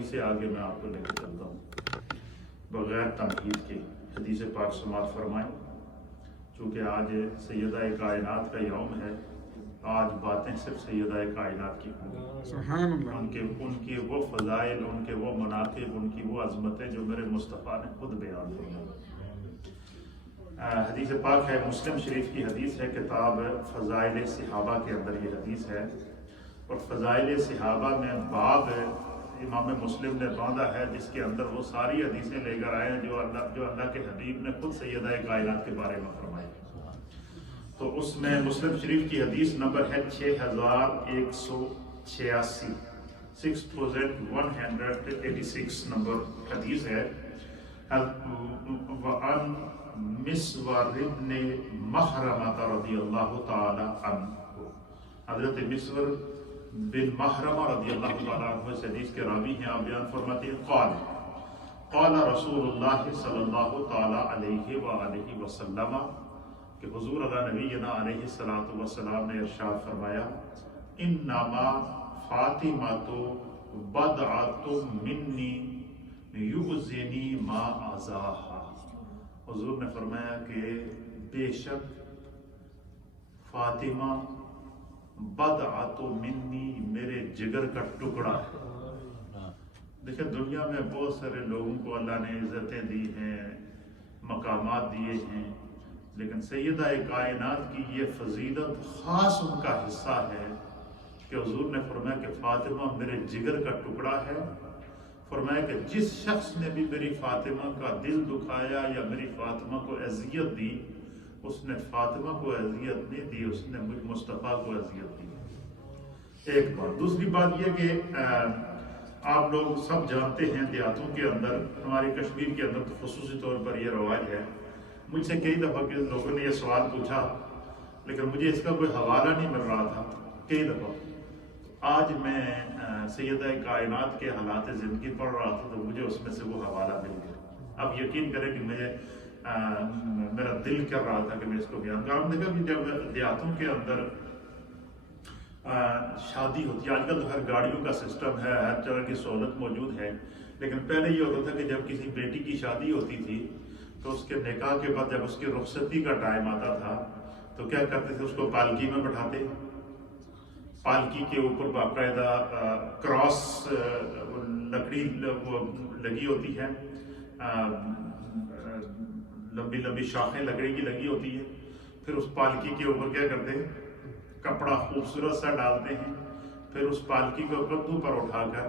وہیں سے آگے میں آپ کو لے کے چلتا ہوں بغیر تمہید کے۔ حدیث پاک سماعت فرمائیں۔ چونکہ آج سیدہ کائنات کا یوم ہے، آج باتیں صرف سیدہ کائنات کی ہوں گی، سبحان اللہ، ان کی وہ فضائل، ان کے وہ مناقب، ان کی وہ عظمتیں جو میرے مصطفیٰ نے خود بیان فرمائی۔ حدیث پاک ہے، مسلم شریف کی حدیث ہے، کتاب فضائل صحابہ کے اندر یہ حدیث ہے، اور فضائل صحابہ میں باب امام مسلم نے باندھا ہے جس کے اندر وہ ساری حدیثیں لے کر آئے ہیں جو اللہ کے حبیب نے خود سیدہ کائنات کے بارے میں فرمائی۔ تو اس میں مسلم شریف کی حدیث نمبر ہے 6186، 6186 نمبر حدیث ہے۔ وعن مسور بن مخرمہ رضی اللہ تعالی عنہ، حضرت مسور بن مخرمہ رضی اللہ تعالی عنہ اس حدیث کے راوی ہیں، آپ بیان فرماتے ہیں، قال رسول اللہ صلی اللہ تعالی علیہ وآلہ وسلم، کہ حضور اللہ نبینا علیہ السلام نے ارشاد فرمایا، انما فاطمۃ بضعۃ منی یؤذنی ما اذاہا۔ حضور نے فرمایا کہ بے شک فاطمہ بضعۃ منی، میرے جگر کا ٹکڑا ہے۔ دیکھیں دنیا میں بہت سارے لوگوں کو اللہ نے عزتیں دی ہیں، مقامات دیے ہیں، لیکن سیدہ کائنات کی یہ فضیلت خاص ان کا حصہ ہے کہ حضور نے فرمایا کہ فاطمہ میرے جگر کا ٹکڑا ہے۔ فرمایا کہ جس شخص نے بھی میری فاطمہ کا دل دکھایا یا میری فاطمہ کو اذیت دی، اس نے فاطمہ کو اذیت نہیں دی، اس نے مجھ مصطفیٰ کو اذیت دی۔ ایک بات۔ دوسری بات یہ کہ آپ لوگ سب جانتے ہیں دیہاتوں کے اندر، ہماری کشمیر کے اندر تو خصوصی طور پر یہ رواج ہے، مجھ سے کئی دفعہ کے لوگوں نے یہ سوال پوچھا لیکن مجھے اس کا کوئی حوالہ نہیں مل رہا تھا کئی دفعہ۔ آج میں سیدہ کائنات کے حالات زندگی پڑھ رہا تھا تو مجھے اس میں سے وہ حوالہ مل گیا۔ اب یقین کریں کہ میرا دل کر رہا تھا کہ میں اس کو بیان کروں۔ ہم نے کہا کہ جب دیہاتوں کے اندر شادی ہوتی ہے، آج کل تو ہر گاڑیوں کا سسٹم ہے، ہر طرح کی سہولت موجود ہے، لیکن پہلے یہ ہوتا تھا کہ جب کسی بیٹی کی شادی ہوتی تھی تو اس کے نکاح کے بعد جب اس کی رخصتی کا ٹائم آتا تھا تو کیا کرتے تھے، اس کو پالکی میں بٹھاتے، پالکی کے اوپر باقاعدہ کراس لکڑی لگی ہوتی ہے، لمبی لمبی شاخیں لکڑی کی لگی ہوتی ہے، پھر اس پالکی کے اوپر کیا کرتے ہیں، کپڑا خوبصورت سا ڈالتے ہیں، پھر اس پالکی کو کندھوں پر اٹھا کر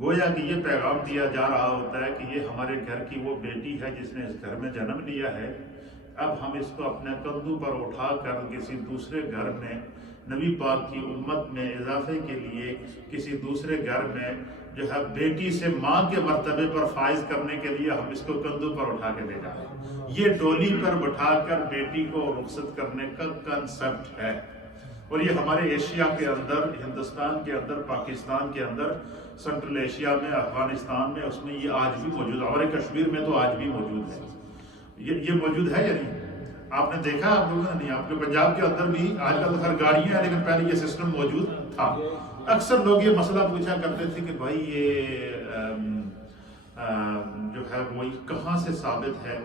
گویا کہ یہ پیغام دیا جا رہا ہوتا ہے کہ یہ ہمارے گھر کی وہ بیٹی ہے جس نے اس گھر میں جنم لیا ہے، اب ہم اس کو اپنے کندھوں پر اٹھا کر کسی دوسرے گھر میں نبی پاک کی امت میں اضافے کے لیے کسی دوسرے گھر میں جو ہے بیٹی سے ماں کے مرتبے پر فائز کرنے کے لیے ہم اس کو کندھوں پر اٹھا کے لے جائیں۔ یہ ڈولی پر بٹھا کر بیٹی کو رخصت کرنے کا کنسپٹ ہے، اور یہ ہمارے ایشیا کے اندر، ہندوستان کے اندر، پاکستان کے اندر، سنٹرل ایشیا میں، افغانستان میں، اس میں یہ آج بھی موجود ہے، ہمارے کشمیر میں تو آج بھی موجود ہے۔ یہ موجود ہے یا نہیں؟ آپ نے دیکھا، آپ لوگوں نے نہیں؟ آپ کے پنجاب کے اندر بھی آج کل ہر گاڑیاں ہیں، لیکن پہلے یہ سسٹم موجود تھا۔ اکثر لوگ یہ مسئلہ پوچھا کرتے تھے کہ بھائی یہ جو ہے وہ کہاں سے ثابت ہے،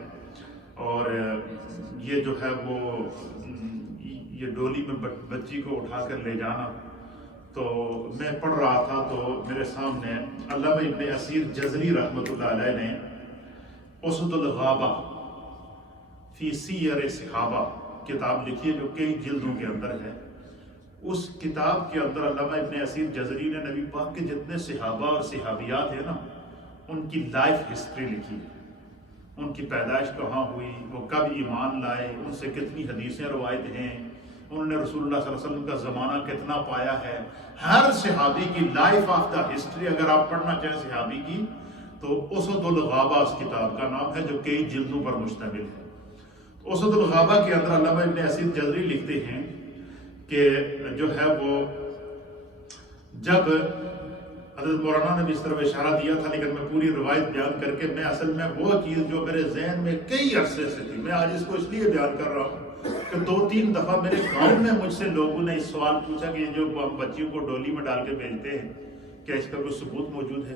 اور یہ جو ہے وہ یہ ڈولی میں بچی کو اٹھا کر لے جانا۔ تو میں پڑھ رہا تھا تو میرے سامنے علامہ ابن اسیر جزری رحمۃ اللہ علیہ نے اسد الغابہ فی سیر صحابہ کتاب لکھی ہے جو کئی جلدوں کے اندر ہے۔ اس کتاب کے اندر علامہ ابن اسیر جزری نے نبی پاک کے جتنے صحابہ اور صحابیات ہیں نا، ان کی لائف ہسٹری لکھی ہے، ان کی پیدائش کہاں ہوئی، وہ کب ایمان لائے، ان سے کتنی حدیثیں روایت ہیں، انہوں نے رسول اللہ صلی اللہ علیہ وسلم کا زمانہ کتنا پایا ہے، ہر صحابی کی لائف آف دا ہسٹری اگر آپ پڑھنا چاہیں صحابی کی تو اسد الغابہ اس کتاب کا نام ہے جو کئی جلدوں پر مشتمل ہے۔ اسد الغابہ کے اندر علامہ ابن اسیر جزری لکھتے ہیں کہ جو ہے وہ جب حضرت مولانا نے بھی اس طرح اشارہ دیا تھا، لیکن میں پوری روایت بیان کر کے میں اصل میں وہ چیز جو میرے ذہن میں کئی عرصے سے تھی، میں آج اس کو اس لیے بیان کر رہا ہوں کہ 2-3 دفعہ میرے گاؤں میں مجھ سے لوگوں نے اس سوال پوچھا کہ یہ جو ہم بچیوں کو ڈولی میں ڈال کے بھیجتے ہیں کیا اس کا کوئی ثبوت موجود ہے؟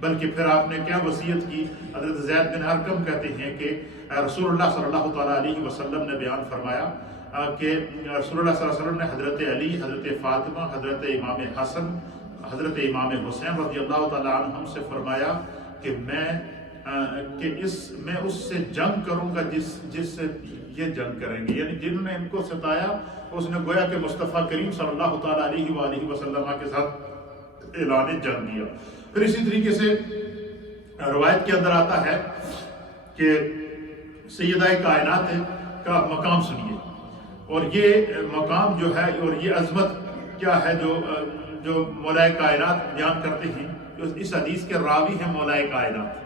بلکہ پھر آپ نے کیا وصیت کی؟ حضرت زید بن ارقم کہتے ہیں کہ رسول اللہ صلی اللہ تعالیٰ علیہ وسلم نے بیان فرمایا کہ رسول اللہ صلی اللہ علیہ وسلم نے حضرت علی، حضرت فاطمہ، حضرت امام حسن، حضرت امام حسین رضی اللہ تعالیٰ عنہم سے فرمایا کہ میں اس سے جنگ کروں گا جس سے یہ جنگ کریں گے، یعنی جنہوں نے ان کو ستایا اس نے گویا کہ مصطفیٰ کریم صلی اللہ تعالیٰ علیہ وآلہ وسلم کے ساتھ اعلان جنگ دیا۔ پھر اسی طریقے سے روایت کے اندر آتا ہے کہ سیدہ کائنات کا مقام سنیے، اور یہ مقام جو ہے اور یہ عظمت کیا ہے جو مولا کائنات بیان کرتے ہیں۔ اس حدیث کے راوی ہیں مولا کائنات،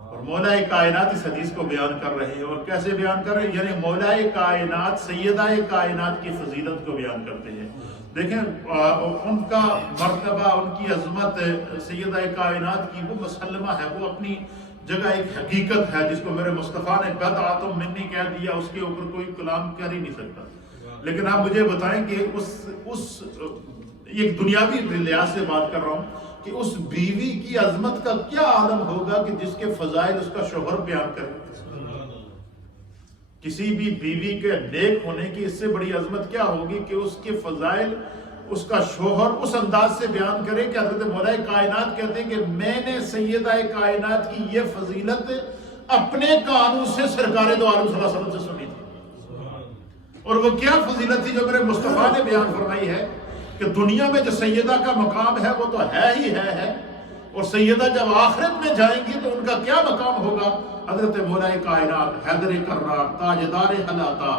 اور مولا کائنات اس حدیث کو بیان کر رہے ہیں، اور کیسے بیان کر رہے ہیں؟ یعنی مولا کائنات سیدہ کائنات کی فضیلت کو بیان کرتے ہیں۔ دیکھیں ان کا مرتبہ، ان کی عظمت سیدہ کائنات کی وہ مسلمہ ہے، وہ اپنی جگہ ایک حقیقت ہے جس کو میرے مصطفیٰ نے بضعۃ منی کہہ دیا، اس کے اوپر کوئی کلام کر ہی نہیں سکتا۔ لیکن آپ مجھے بتائیں کہ اس ایک دنیاوی لحاظ سے بات کر رہا ہوں کہ اس بیوی کی عظمت کا کیا عالم ہوگا کہ جس کے فضائل اس کا شوہر بیان کرے۔ کسی بھی بیوی کے نیک ہونے کی اس سے بڑی عظمت کیا ہوگی کہ اس کے فضائل اس کا شوہر اس انداز سے بیان کرے کہ حضرت مولا کائنات کہتے ہیں کہ میں نے سیدہ کائنات کی یہ فضیلت اپنے کانوں سے سرکار دو عالم صلی اللہ علیہ وسلم سے سنی تھی۔ اور وہ کیا فضیلت تھی جو میرے مصطفیٰ نے بیان فرمائی ہے کہ دنیا میں جو سیدہ کا مقام ہے وہ تو ہے ہی ہے، اور سیدہ جب آخرت میں جائیں گی تو ان کا کیا مقام ہوگا؟ حضرت مولا کائنات حیدر کرار، تاجدار حلاتا،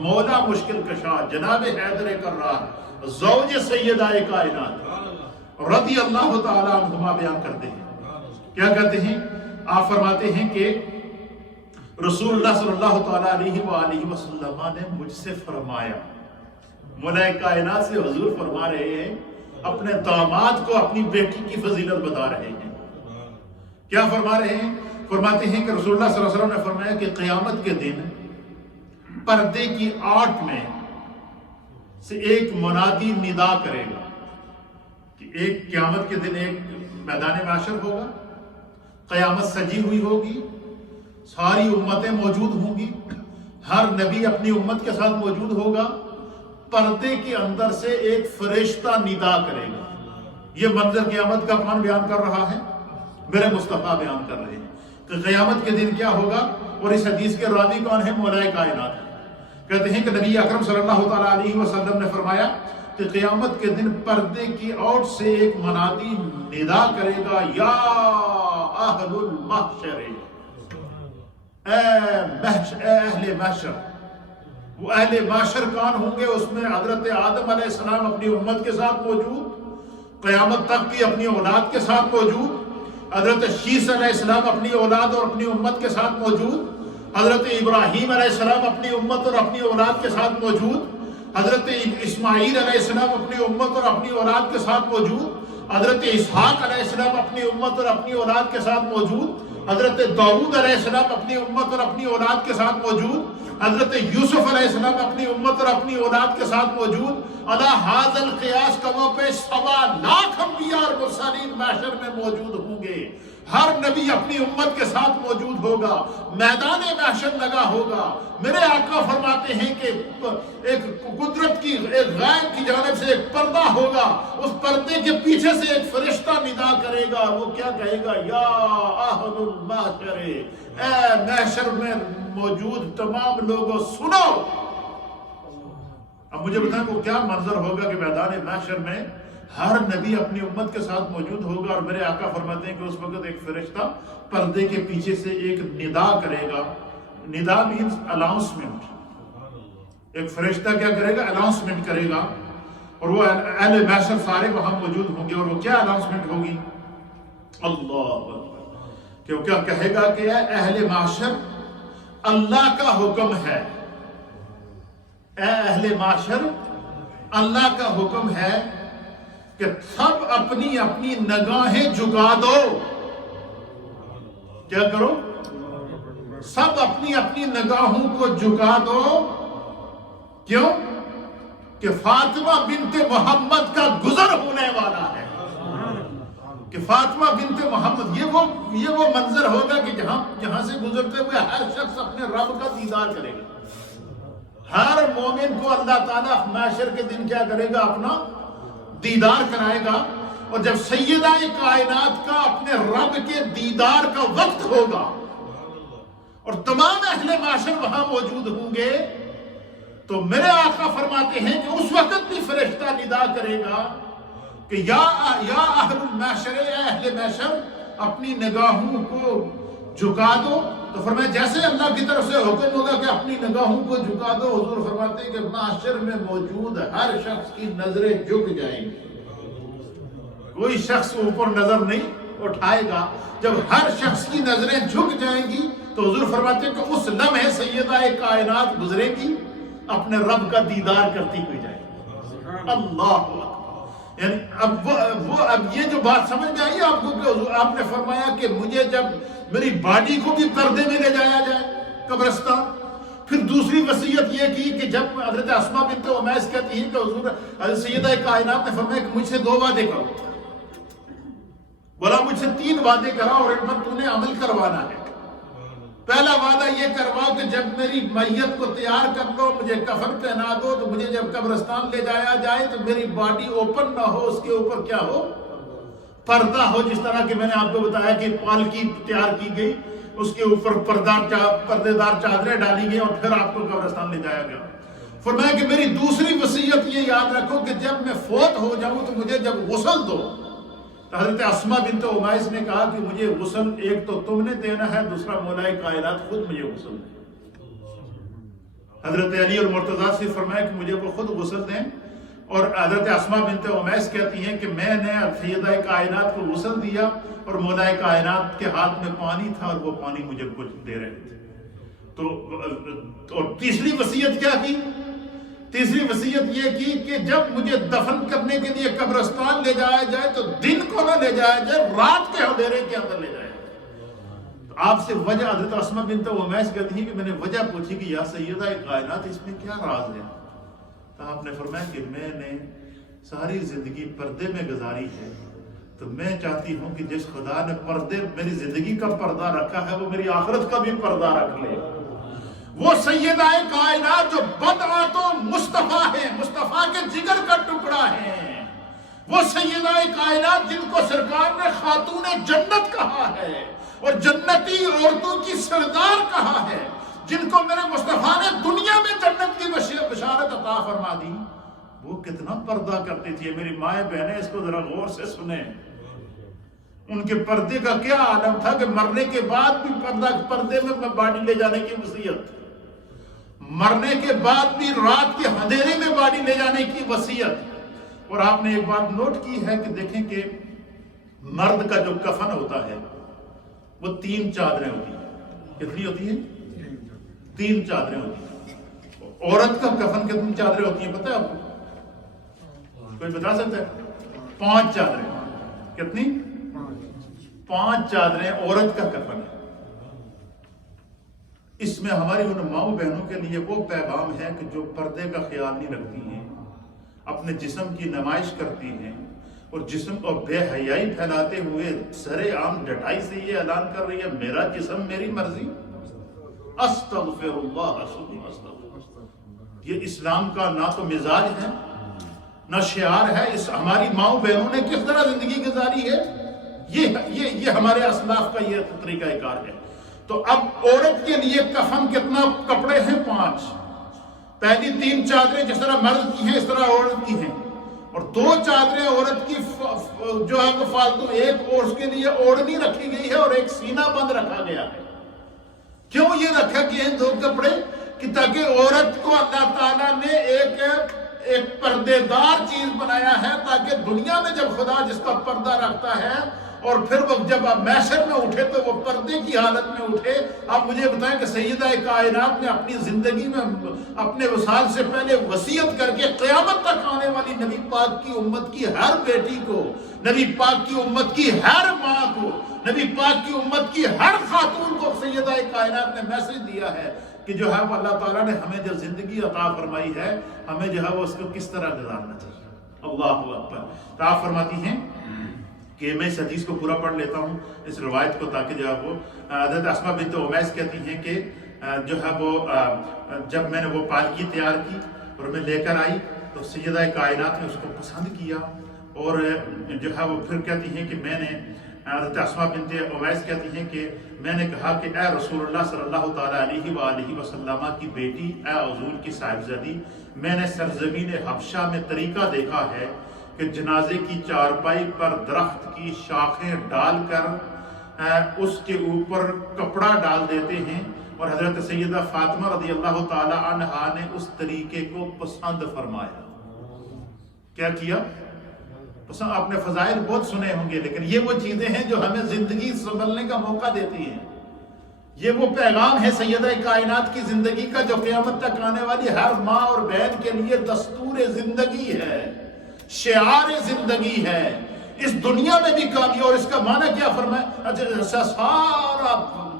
مولا مشکل کشا، جناب حیدر کرار، زوج سیدہ کائنات رضی اللہ تعالیٰ عنہما بیان کرتے ہیں۔ کیا کہتے ہیں؟ آپ فرماتے ہیں کہ رسول اللہ صلی اللہ تعالیٰ علیہ وآلہ وسلم نے مجھ سے فرمایا، مولا کائنات سے حضور فرما رہے ہیں، اپنے داماد کو اپنی بیٹی کی فضیلت بتا رہے ہیں۔ کیا فرما رہے ہیں؟ فرماتے ہیں کہ رسول اللہ صلی اللہ علیہ وسلم نے فرمایا کہ قیامت کے دن پردے کی آٹ میں سے ایک منادی ندا کرے گا کہ ایک قیامت کے دن ایک میدان محشر ہوگا، قیامت سجی ہوئی ہوگی، ساری امتیں موجود ہوں گی، ہر نبی اپنی امت کے ساتھ موجود ہوگا، پردے کے اندر سے ایک فرشتہ ندا کرے گا۔ یہ منظر قیامت کا کون بیان کر رہا ہے؟ میرے مصطفیٰ بیان کر رہے ہیں کہ قیامت کے دن کیا ہوگا، اور اس حدیث کے راوی کون ہے؟ مولا کائنات۔ کہتے ہیں کہ نبی اکرم صلی اللہ تعالیٰ علیہ وسلم نے فرمایا کہ قیامت کے دن پردے کی اوٹ سے ایک منادی ندا کرے گا، یا اہل المحشر، اے اہل محشر۔ وہ اہل محشر کون ہوں گے؟ اس میں حضرت آدم علیہ السلام اپنی امت کے ساتھ موجود، قیامت تک کی اپنی اولاد کے ساتھ موجود، حضرت شیس علیہ السلام اپنی اولاد اور اپنی امت کے ساتھ موجود، حضرت ابراہیم علیہ السلام اپنی امت اور اپنی اولاد کے ساتھ موجود، حضرت اسماعیل علیہ السلام اپنی امت اور اپنی اولاد کے ساتھ موجود، حضرت اسحاق علیہ السلام اپنی امت اور اپنی اولاد کے ساتھ موجود، حضرت داؤد علیہ السلام اپنی امت اور اپنی اولاد کے ساتھ موجود، حضرت یوسف علیہ السلام اپنی امت اور اپنی اولاد کے ساتھ موجود۔ علی ھذا القیاس کموں پہ 1.25 لاکھ انبیاء اور مرسلین محشر میں موجود ہوں گے، ہر نبی اپنی امت کے ساتھ موجود ہوگا، میدان محشر لگا ہوگا۔ میرے آقا فرماتے ہیں کہ ایک قدرت کی، ایک غیب کی جانب سے ایک پردہ ہوگا، اس پردے کے پیچھے سے ایک فرشتہ ندا کرے گا، وہ کیا کہے گا؟ یا اہل المحشر، اے محشر میں موجود تمام لوگوں سنو۔ اب مجھے بتائیں وہ کیا منظر ہوگا کہ میدان محشر میں ہر نبی اپنی امت کے ساتھ موجود ہوگا، اور میرے آقا فرماتے ہیں کہ اس وقت ایک فرشتہ پردے کے پیچھے سے ایک ندا کرے گا۔ ندا مینز اناؤنسمنٹ۔ ایک فرشتہ کیا کرے گا؟ اناؤنسمنٹ کرے گا، اور وہ اہل محشر سارے وہاں موجود ہوں گے، اور وہ کیا اناؤنسمنٹ ہوگی؟ اللہ کہ وہ کیا کہے گا کہ اے اہل محشر، اللہ کا حکم ہے، اے اہل محشر، اللہ کا حکم ہے کہ سب اپنی اپنی نگاہیں جھکا دو۔ کیا کرو؟ سب اپنی اپنی نگاہوں کو جھکا دو۔ کیوں؟ کہ فاطمہ بنت محمد کا گزر ہونے والا ہے۔ کہ فاطمہ بنت محمد، یہ وہ منظر ہوگا کہ جہاں سے گزرتے ہوئے ہر شخص اپنے رب کا دیدار کرے گا. ہر مومن کو اللہ تعالیٰ محشر کے دن کیا کرے گا؟ اپنا دیدار کرائے گا. اور جب سیدہ کائنات کا اپنے رب کے دیدار کا وقت ہوگا اور تمام اہل محشر وہاں موجود ہوں گے، تو میرے آقا فرماتے ہیں کہ اس وقت بھی فرشتہ ندا کرے گا کہ یا اہل المحشر، اے اہل محشر، اپنی نگاہوں کو جھکا دو. تو فرمایا جیسے اللہ کی طرف سے حکم ہوگا کہ اپنی نگاہوں کو جھکا دو، حضور فرماتے ہیں کہ محشر میں موجود ہر شخص کی نظریں جھک جائیں گی. کوئی شخص اوپر نظر نہیں اٹھائے گا. جب ہر شخص کی نظریں جھک جائیں گی تو حضور فرماتے ہیں کہ اس لمحے سیدہ کائنات گزرے گی، اپنے رب کا دیدار کرتی ہوئی جائے گی. اللہ اکبر. یعنی اب یہ جو بات سمجھ میں آئی آپ کو کہ حضور آپ نے فرمایا کہ مجھے جب میری باڈی کو بھی پردے میں لے جایا جائے قبرستان. پھر دوسری وصیت یہ کی کہ جب حضرت اسماء بنت امیس کہتی ہیں کہ حضور حضرت سیدہ کائنات نے فرمایا کہ مجھ سے 2 وعدے کرو، بولا مجھ سے 3 وعدے کرا اور ان پر تو نے عمل کروانا ہے. پہلا وعدہ یہ کرواؤ کہ جب میری میت کو تیار کر لو، مجھے کفن پہنا دو، تو مجھے جب قبرستان لے جایا جائے تو میری باڈی اوپن نہ ہو، اس کے اوپر کیا ہو؟ پردہ ہو. جس طرح کہ میں نے آپ کو بتایا کہ پالکی تیار کی گئی، اس کے اوپر پردے دار چادریں ڈالی گئی اور پھر آپ کو قبرستان لے جایا گیا. فرمایا کہ میری دوسری وصیت یہ یاد رکھو کہ جب میں فوت ہو جاؤں تو مجھے جب غسل دو. تو حضرت اسماء بنت امیس نے کہا کہ مجھے غسل ایک تو تم نے دینا ہے، دوسرا مولا کائنات خود مجھے غسل دے. حضرت علی اور مرتضیٰ سے فرمایا کہ مجھے وہ خود غسل دیں. اور حضرت اسماء بنت امیس کہتی ہیں کہ میں نے سیدہ کائنات کو غسل دیا اور مولا کائنات کے ہاتھ میں پانی تھا اور وہ پانی مجھے کچھ دے رہے تھے. تو اور تیسری وصیت کیا کی؟ تیسری وصیت یہ کی کہ جب مجھے دفن کرنے کے لیے قبرستان لے جایا جائے تو دن کو نہ لے جایا جائے، رات کے اندھیرے کے اندر لے جایا جائے. تو آپ سے وجہ حضرت اسماء بنت امیس کہتی ہیں کہ میں نے وجہ پوچھی کہ یا سیدہ کائنات اس میں کیا راز ہے؟ تو آپ نے فرمایا کہ میں نے ساری زندگی پردے میں گزاری ہے، تو میں چاہتی ہوں کہ جس خدا نے میری زندگی کا پردہ رکھا ہے وہ میری آخرت کا بھی پردہ رکھ لے. وہ سیدہ کائنات جو بدعت و مصطفیٰ ہے، مصطفیٰ کے جگر کا ٹکڑا ہے، وہ سیدہ کائنات جن کو سرکار نے خاتون جنت کہا ہے اور جنتی عورتوں کی سردار کہا ہے، جن کو میرے مصطفیٰ نے دنیا میں جنت کی بشارت عطا فرما دی، وہ کتنا پردہ کرتی تھی. میری مائیں بہنیں اس کو ذرا غور سے سنیں. ان کے پردے کا کیا عالم تھا کہ مرنے کے بعد بھی پردے میں باڈی لے جانے کی وصیت، مرنے کے بعد بھی رات کے اندھیرے میں باڈی لے جانے کی وصیت. اور آپ نے ایک بات نوٹ کی ہے کہ دیکھیں کہ مرد کا جو کفن ہوتا ہے وہ 3 چادریں ہوتی ہیں. کتنی ہوتی ہیں؟ 3 چادریں ہوتی ہیں. عورت کا کفن کتنی چادریں ہوتی ہیں پتہ ہے آپ کو؟ کوئی بتا سکتا ہے؟ 5 چادریں. کتنی؟ 5 چادریں عورت کا کفن ہے. اس میں ہماری ان ماؤں بہنوں کے لیے وہ پیغام ہے کہ جو پردے کا خیال نہیں رکھتی ہیں، اپنے جسم کی نمائش کرتی ہیں اور جسم کو بے حیائی پھیلاتے ہوئے سر عام ڈٹائی سے یہ اعلان کر رہی ہے میرا جسم میری مرضی. استغفر اللہ ثم استغفر. یہ اسلام کا نہ تو مزاج ہے نہ شعار ہے. اس ہماری ماؤں بہنوں نے کس طرح زندگی گزاری ہے، یہ ہمارے اسلاف کا یہ طریقہ کار ہے. تو اب عورت کے لیے کفن کتنا کپڑے ہیں؟ 5. پہلی 3 چادریں جس طرح مرد کی ہیں اس طرح عورت کی ہیں، اور 2 چادریں عورت کی جو ہے وہ فالتو، ایک اور اس کے لیے اوڑھنی رکھی گئی ہے اور ایک سینہ بند رکھا گیا ہے. کیوں یہ رکھا گیا ہیں 2 کپڑے؟ کہ تاکہ عورت کو اللہ تعالیٰ نے ایک پردے دار چیز بنایا ہے، تاکہ دنیا میں جب خدا جس کا پردہ رکھتا ہے اور پھر وہ جب آپ محشر میں اٹھے تو وہ پردے کی حالت میں اٹھے. آپ مجھے بتائیں کہ سیدہ کائنات نے اپنی زندگی میں اپنے وصال سے پہلے وصیت کر کے قیامت تک آنے والی نبی پاک کی امت کی ہر بیٹی کو، نبی پاک کی امت کی ہر ماں کو، نبی پاک کی امت کی ہر خاتون کو سیدہ کائنات نے میسج دیا ہے کہ جو ہے وہ اللہ تعالیٰ نے ہمیں جو زندگی عطا فرمائی ہے، ہمیں جو ہے وہ اس کو کس طرح گزارنا چاہیے. اللہ اکبر. تو آپ فرماتی ہیں کہ میں اس حدیث کو پورا پڑھ لیتا ہوں اس روایت کو، تاکہ جو ہے وہ حضرت اسماء بنت امیس کہتی ہیں کہ جو ہے وہ جب میں نے وہ پالکی تیار کی اور میں لے کر آئی تو سیدہ کائنات نے اس کو پسند کیا، اور جو ہے وہ پھر کہتی ہیں کہ میں نے حضرت اسماء بنت امیس کہتی ہیں کہ میں نے کہا کہ اے رسول اللہ صلی اللہ تعالیٰ علیہ وآلہ وسلم کی بیٹی، اے حضور کی صاحبزادی، میں نے سرزمین حبشہ میں طریقہ دیکھا ہے کہ جنازے کی چارپائی پر درخت کی شاخیں ڈال کر اس کے اوپر کپڑا ڈال دیتے ہیں، اور حضرت سیدہ فاطمہ رضی اللہ تعالی عنہا نے اس طریقے کو پسند فرمایا۔ کیا کیا؟ پسند۔ آپ نے فضائل بہت سنے ہوں گے، لیکن یہ وہ چیزیں ہیں جو ہمیں زندگی سنبھلنے کا موقع دیتی ہیں۔ یہ وہ پیغام ہے سیدہ کائنات کی زندگی کا جو قیامت تک آنے والی ہر ماں اور بہن کے لیے دستور زندگی ہے، شعار زندگی ہے، اس دنیا میں بھی کامیابی۔ اور اس کا معنی کیا فرمایا؟ سارا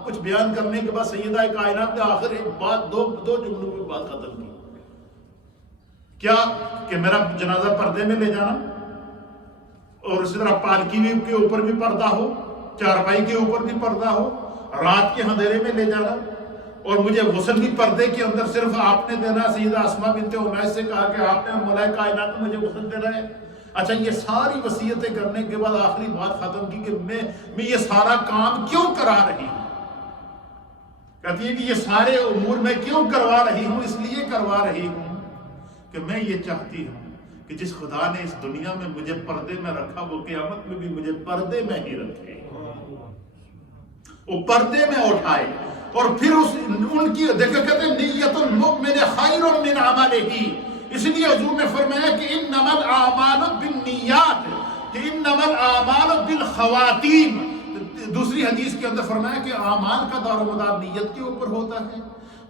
کچھ بیان کرنے کے بعد سیدہ کائنات نے آخر ایک بات دو جملوں میں بات ختم کی۔ کیا؟ کہ میرا جنازہ پردے میں لے جانا، اور اسی طرح پالکی کے اوپر بھی پردہ ہو، چارپائی کے اوپر بھی پردہ ہو، رات کے اندھیرے میں لے جانا، اور مجھے غسل بھی پردے کے اندر صرف آپ نے دینا۔ سیدہ اسماء بنت امیس سے کہا کہ آپ نے مولا کائنات میں مجھے غسل دینا ہے۔ اچھا، یہ ساری وصیتیں کرنے کے بعد آخری بات ختم کی کہ میں یہ سارا کام کیوں کرا رہی ہوں؟ کہتی ہے کہ یہ سارے امور میں کیوں کروا رہی ہوں؟ اس لیے کروا رہی ہوں کہ میں یہ چاہتی ہوں کہ جس خدا نے اس دنیا میں مجھے پردے میں رکھا وہ قیامت میں بھی مجھے پردے میں ہی رکھے، وہ پردے میں اٹھائے۔ اور پھر ان کی دیکھو، کہتے ہیں نیت المؤمن خیر من عملہ، اس لیے حضور نے فرمایا کہ انما الاعمال بالنیات، کہ انما الاعمال بالخواتیم۔ دوسری حدیث کے اندر فرمایا کہ اعمال کا دار و مدار نیت کے اوپر ہوتا ہے،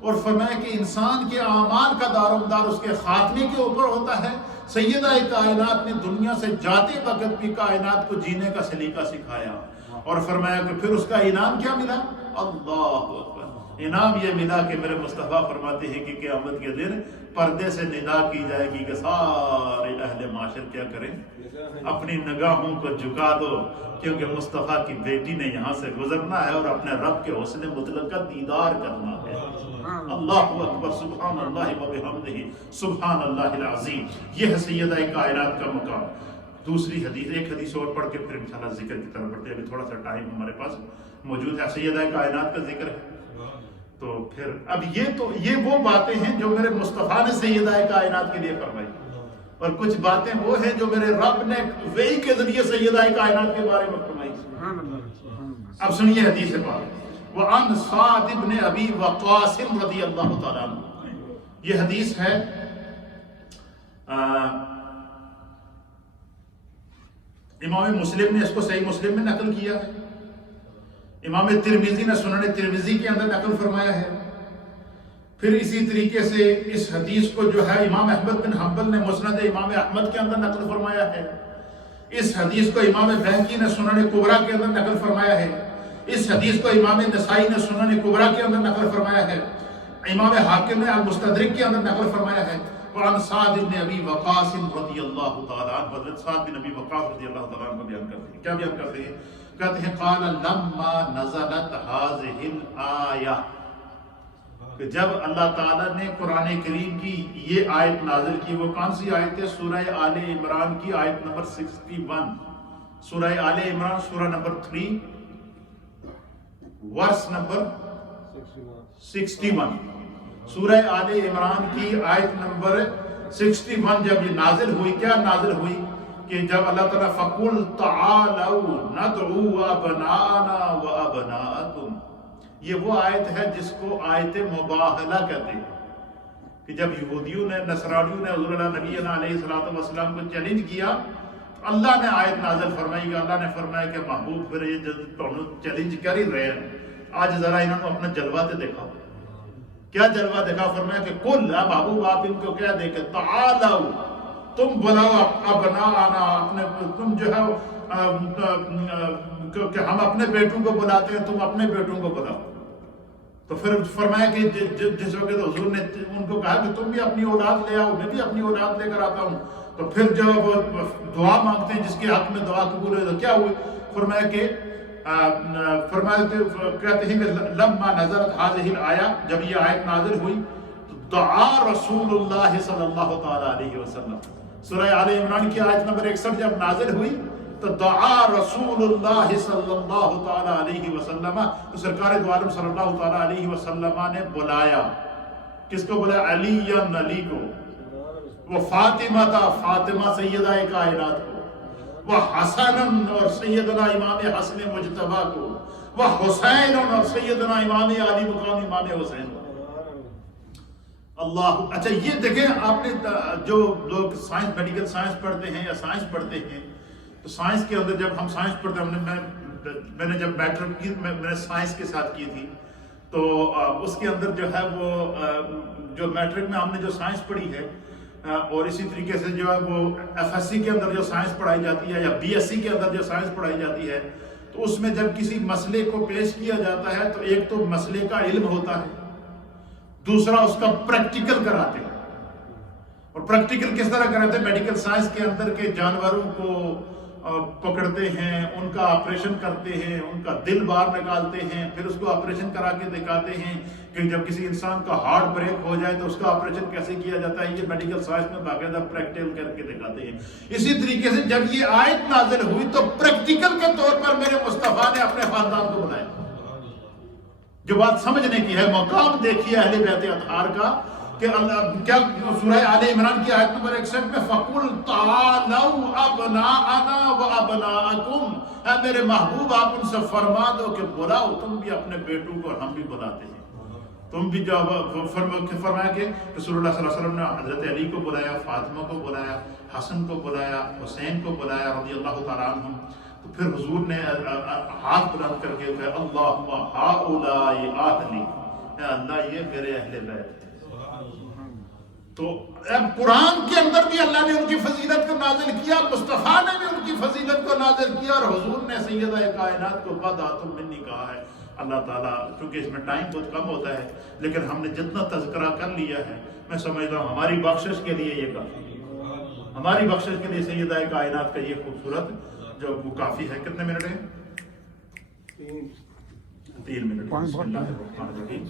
اور فرمایا کہ انسان کے اعمال کا دار و مدار اس کے خاتمے کے اوپر ہوتا ہے۔ سیدہ کائنات نے دنیا سے جاتے وقت بھی کائنات کو جینے کا سلیقہ سکھایا، اور فرمایا کہ پھر اس کا انعام کیا ملا؟ اللہ اکبر، انعام یہ ملا کہ میرے مصطفیٰ فرماتے ہیں کہ قیامت کے دن پردے سے ندا کی جائے گی کہ سارے اہل معاشر کیا کریں؟ اپنی نگاہوں کو جھکا دو، کیونکہ مصطفیٰ کی بیٹی نے یہاں سے گزرنا ہے اور اپنے رب کے حسن مطلق کا دیدار کرنا ہے۔ اللہ اکبر، سبحان اللہ و بحمدہ، سبحان اللہ العظیم۔ یہ ہے سیدہ کائنات کا مقام۔ دوسری حدیث، ایک حدیث اور پڑھ کے پھر انشاءاللہ ذکر کی طرف بڑھتے ہیں، ابھی تھوڑا سا ٹائم ہمارے پاس موجود ہے۔ سیدہ کائنات کا ذکر ہے تو پھر اب یہ وہ باتیں ہیں جو میرے مصطفیٰ نے سیدہ کائنات کے لیے فرمائی، اور کچھ باتیں وہ ہیں جو میرے رب نے وحی کے ذریعے سیدہ کائنات کے بارے میں فرمائی۔ اب سنیے حدیث پاک، وعن سعد بن ابی وقاص رضی اللہ تعالیٰ عنہ۔ یہ حدیث ہے امام مسلم نے اس کو صحیح مسلم میں نقل کیا ہے، امام ترمذی نے سنن ترمذی کے اندر نقل فرمایا ہے، پھر اسی طریقے سے اس حدیث کو جو ہے امام احمد بن حنبل نے مسند امام احمد کے اندر نقل فرمایا ہے، اس حدیث کو امام بہقی نے سنن کبریٰ کے اندر نقل فرمایا ہے، اس حدیث کو امام نسائی نے سنن کبریٰ کے اندر نقل فرمایا ہے، امام حاکم نے المستدرک کے اندر نقل فرمایا ہے۔ وعن سعد بن ابی وقاص رضی اللہ تعالیٰ عنہ، حضرت سعد بن ابی وقاص رضی اللہ تعالیٰ عنہ بیان کرتے ہیں۔ کیا بیان کرتے ہیں؟ کہتے ہیں قال لما نزلت هذه الآیہ، کہ جب اللہ تعالیٰ نے قرآن کریم کی یہ آیت نازل کی، وہ کون سی آیت ہے؟ سورہ آل عمران کی آیت نمبر 61، سورہ آل عمران سورہ نمبر 3 ورس نمبر 61، سورہ آل عمران کی آیت نمبر 61 جب یہ نازل ہوئی، کیا نازل ہوئی؟ کہ جب اللہ تعالیٰ فَقُلْ تَعَالَوْا نَدْعُوا أَبْنَاءَنَا وَأَبْنَاءَكُمْ، یہ وہ آیت ہے جس کو آیت مباہلہ کہتے ہیں، کہ جب یہودیوں نے نصرانیوں نے حضور اللہ نبی علیہ السلام کو چیلنج کیا، اللہ نے آیت نازل فرمائی کہ اللہ نے فرمایا کہ محبوب پھر یہ چیلنج کر ہی رہے ہیں، آج ذرا انہوں نے اپنا جلوہ تے دیکھا۔ کیا جلوہ دیکھا؟ فرمایا کہ کل محبوب آپ ان کو کیا دیکھے، تعالو، تم بلاؤ ابناءنا، اپنے تم جو ہے کہ ہم اپنے بیٹوں کو بلاتے ہیں، تم اپنے بیٹوں کو بلاؤ۔ تو پھر فرمایا کہ جس وقت حضور نے ان کو کہا کہ تم بھی اپنی اولاد لے آؤ، میں بھی اپنی اولاد لے کر آتا ہوں، تو پھر جب دعا مانگتے ہیں جس کے حق میں دعا قبول ہوئی تو کیا ہوئی؟ فرمایا کہ کہتے ہیں کہ لما نزلت هذه الآیہ، جب یہ آیت نازل ہوئی تو دعا رسول اللہ صلی اللہ تعالی علیہ وسلم، سورہ آل عمران کی آیت نمبر 61 جب نازل ہوئی تو دعا رسول اللہ صلی اللہ تعالی علیہ وسلم، تو سرکار دو عالم صلی اللہ تعالی علیہ وسلم نے بلایا، کس کو بلایا؟ علی علی کو، وہ فاطمہ تھا، فاطمہ سیدہ کائنات کو، وہ حسن اور سیدنا امام حسن مجتبیٰ کو، وہ حسین اور سیدنا امام علی مقام امام حسین کو۔ اللہ اچھا یہ دیکھیں، آپ نے جو لوگ سائنس میڈیکل سائنس پڑھتے ہیں یا سائنس پڑھتے ہیں تو سائنس کے اندر جب ہم سائنس پڑھتے ہیں، میں نے جب میٹرک کی میں نے سائنس کے ساتھ کی تھی تو اس کے اندر جو ہے وہ جو میٹرک میں ہم نے جو سائنس پڑھی ہے اور اسی طریقے سے جو ہے وہ ایف ایس سی کے اندر جو سائنس پڑھائی جاتی ہے یا بی ایس سی کے اندر جو سائنس پڑھائی جاتی ہے تو اس میں جب کسی مسئلے کو پیش کیا جاتا ہے تو ایک تو مسئلے کا علم ہوتا ہے، دوسرا اس کا پریکٹیکل کراتے ہیں۔ اور پریکٹیکل کس طرح کراتے ہیں؟ میڈیکل سائنس کے اندر کے جانوروں کو پکڑتے ہیں، ان کا آپریشن کرتے ہیں، ان کا دل باہر نکالتے ہیں، پھر اس کو آپریشن کرا کے دکھاتے ہیں کہ جب کسی انسان کا ہارٹ بریک ہو جائے تو اس کا آپریشن کیسے کیا جاتا ہے، یہ میڈیکل سائنس میں باقاعدہ پریکٹیکل کر کے دکھاتے ہیں۔ اسی طریقے سے جب یہ آیت نازل ہوئی تو پریکٹیکل کے طور پر میرے مصطفیٰ نے اپنے خاندان کو بلایا۔ جو بات سمجھنے کی ہے، مقام دیکھیے اہل بیت اطہار کا کہ اللہ کیا سورہ آل عمران کی آیت نمبر 61 میں فَقُلْ تَعَالَوْا أَبْنَاءَنَا وَأَبْنَاءَكُمْ، اے میرے محبوب آپ ان سے فرما دو کہ بلاؤ تم بھی اپنے بیٹوں کو اور ہم بھی بلاتے ہیں۔ تم بھی جب فرمایا کہ رسول اللہ صلی اللہ علیہ وسلم نے حضرت علی کو بلایا، فاطمہ کو بلایا، حسن کو بلایا، حسین کو بلایا رضی اللہ تعالیٰ عنہم، تو پھر حضور نے ہاتھ بلند کر کے کہا اللہم ہؤلاء اہلی، اے اللہ یہ میرے اہل بیت۔ تو اب قرآن کے اندر بھی اللہ نے ان کی فضیلت کو نازل کیا، مصطفیٰ نے بھی ان کی فضیلت کو نازل کیا، اور حضور نے سیدہ کائنات کو بدعۃ منی کہا ہے۔ اللہ تعالیٰ چونکہ اس میں ٹائم بہت کم ہوتا ہے لیکن ہم نے جتنا تذکرہ کر لیا ہے میں سمجھتا ہوں ہماری بخشش کے لیے یہ کافی ہے، ہماری بخشش کے لیے سیدہ کائنات کا یہ خوبصورت جو وہ کافی ہے۔ کتنے منٹ ہیں؟ 3 منٹ۔ بسم اللہ الرحمن الرحیم۔